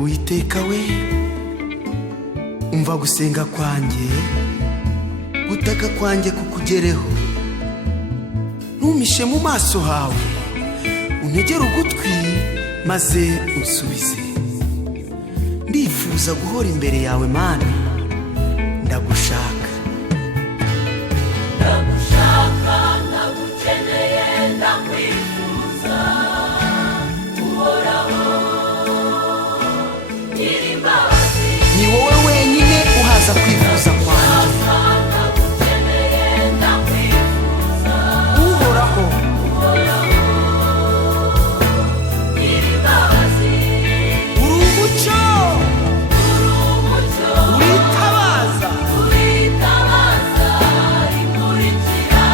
Uwiteka we, umva gusenga kwanjye, gutaka kwanjye kukugereho. Ntumishe mu maso hawe, untegere ugutwi maze unsubize. Ndifuza guhora imbere yawe Mana, ndagushaka. Ndagushaka, ndagukeneye, ndakwifuza, uhoraho nyir'imbabazi. Ni wowe wenyine uhaza kwifuza kwanjye. Ndagukeneye, ndakwifuza, Uhoraho nyir'imbabazi. uri umucyo, uritabaza. Imurikira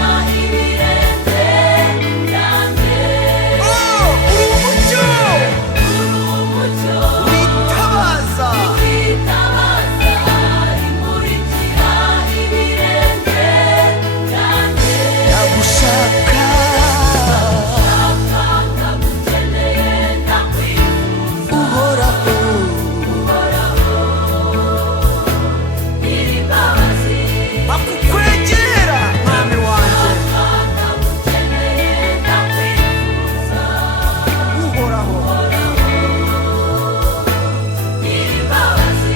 ibirenge byanjye. Oh, uri umucyo, Umucyo uritabaza. witabaza, imurikira ibirenge byanjye. Ndagushaka, Ndagukeneye, ndakwifuza, Uhoraho nyir'imbabazi. bakukwegera mwami wanjye. Ndagukeneye, ndakwifuza, Uhoraho nyir'imbabazi.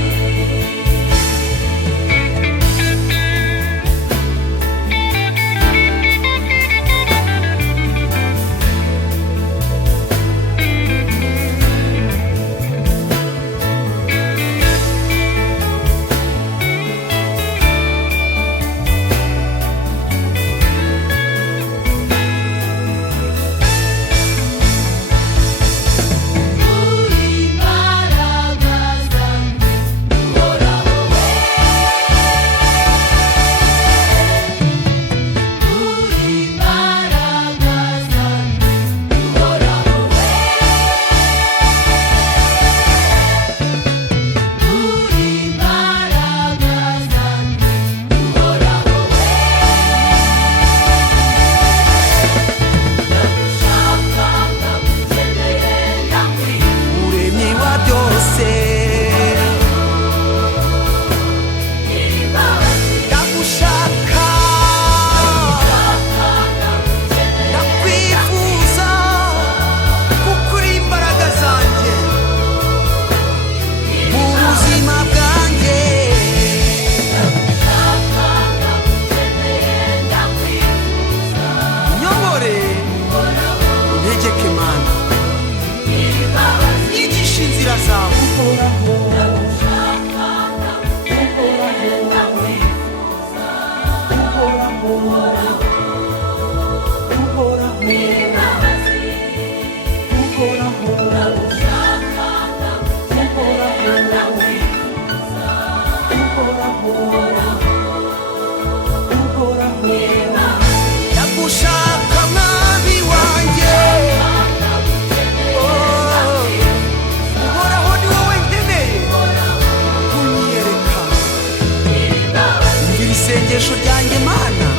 muremyi wa byose, ndagushaka, ndakwifuza, kuko uri imbaraga zanjye mu buzima bwanjye. Unyobore, untegeke Mana, nyigisha inzira zawe. Ndagushaka mwami wanjye, Uhoraho ni wowe nkeneye, kunyiyereka. Umvira isengesho ryanjye Mana,